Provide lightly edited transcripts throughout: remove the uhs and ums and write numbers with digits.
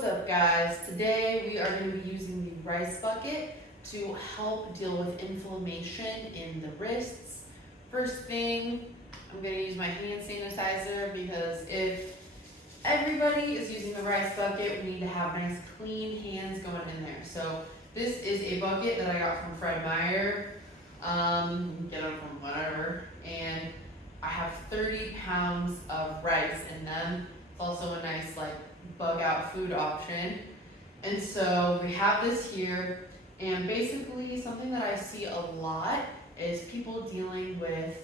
What's up, guys? Today we are going to be using the rice bucket to help deal with inflammation in the wrists. First thing, I'm going to use my hand sanitizer because if everybody is using the rice bucket, we need to have nice clean hands going in there. So this is a bucket that I got from Fred Meyer. You can get them from whatever. And I have 30 pounds of rice in them. It's also a nice bug out food option. And so we have this here, and basically something that I see a lot is people dealing with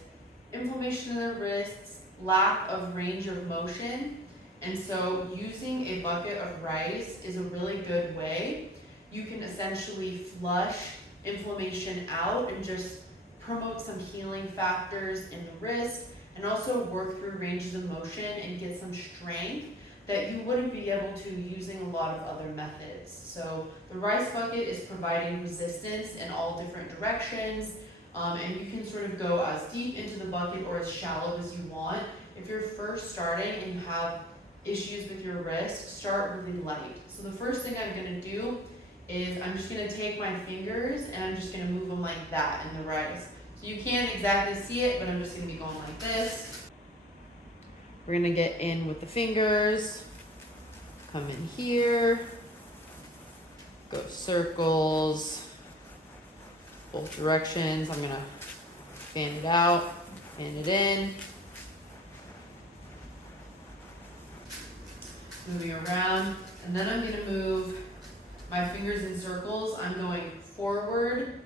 inflammation in their wrists, lack of range of motion. And so using a bucket of rice is a really good way. You can essentially flush inflammation out and just promote some healing factors in the wrist, and also work through ranges of motion and get some strength that you wouldn't be able to using a lot of other methods. So the rice bucket is providing resistance in all different directions, and you can sort of go as deep into the bucket or as shallow as you want. If you're first starting and you have issues with your wrist, start really light. So the first thing I'm gonna do is I'm just gonna take my fingers and I'm just gonna move them like that in the rice. So you can't exactly see it, but I'm just gonna be going like this. We're gonna get in with the fingers, come in here, go circles, both directions. I'm gonna fan it out, fan it in, moving around, and then I'm gonna move my fingers in circles. I'm going forward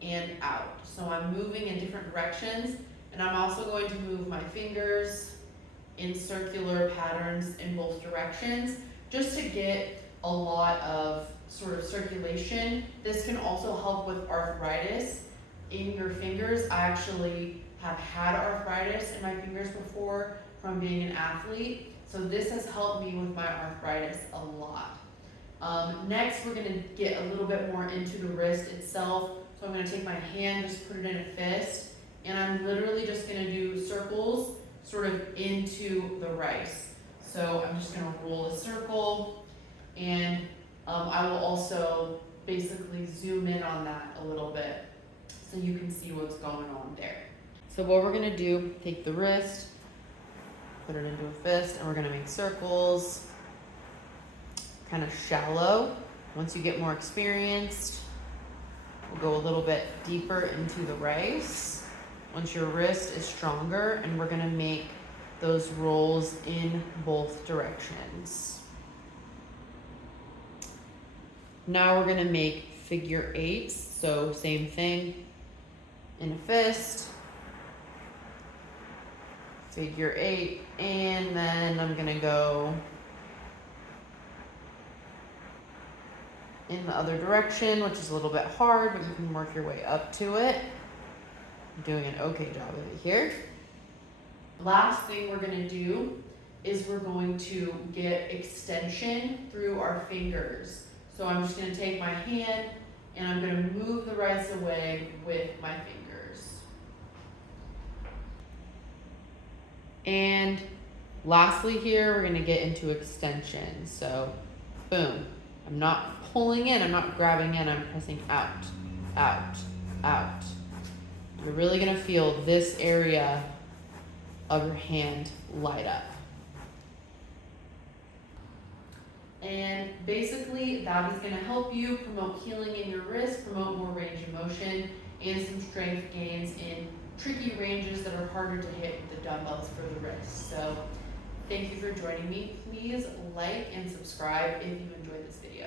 and out. So I'm moving in different directions, and I'm also going to move my fingers in circular patterns in both directions, just to get a lot of sort of circulation. This can also help with arthritis in your fingers. I actually have had arthritis in my fingers before from being an athlete, so this has helped me with my arthritis a lot. Next, we're gonna get a little bit more into the wrist itself. So I'm gonna take my hand, just put it in a fist, and I'm literally just gonna do circles sort of into the rice. So I'm just gonna roll a circle, and I will also basically zoom in on that a little bit so you can see what's going on there. So what we're gonna do, take the wrist, put it into a fist, and we're gonna make circles, kind of shallow. Once you get more experienced, we'll go a little bit deeper into the rice. Once your wrist is stronger, and we're gonna make those rolls in both directions. Now we're gonna make figure eights. So same thing, in a fist, figure eight, and then I'm gonna go in the other direction, which is a little bit hard, but you can work your way up to it. I'm doing an okay job of it here. Last thing we're gonna do is we're going to get extension through our fingers. So I'm just gonna take my hand and I'm gonna move the rice away with my fingers. And lastly here, we're gonna get into extension. So boom, I'm not pulling in, I'm not grabbing in, I'm pressing out, out, out. You're really gonna feel this area of your hand light up. And basically that is gonna help you promote healing in your wrist, promote more range of motion, and some strength gains in tricky ranges that are harder to hit with the dumbbells for the wrist. So thank you for joining me. Please like and subscribe if you enjoyed this video.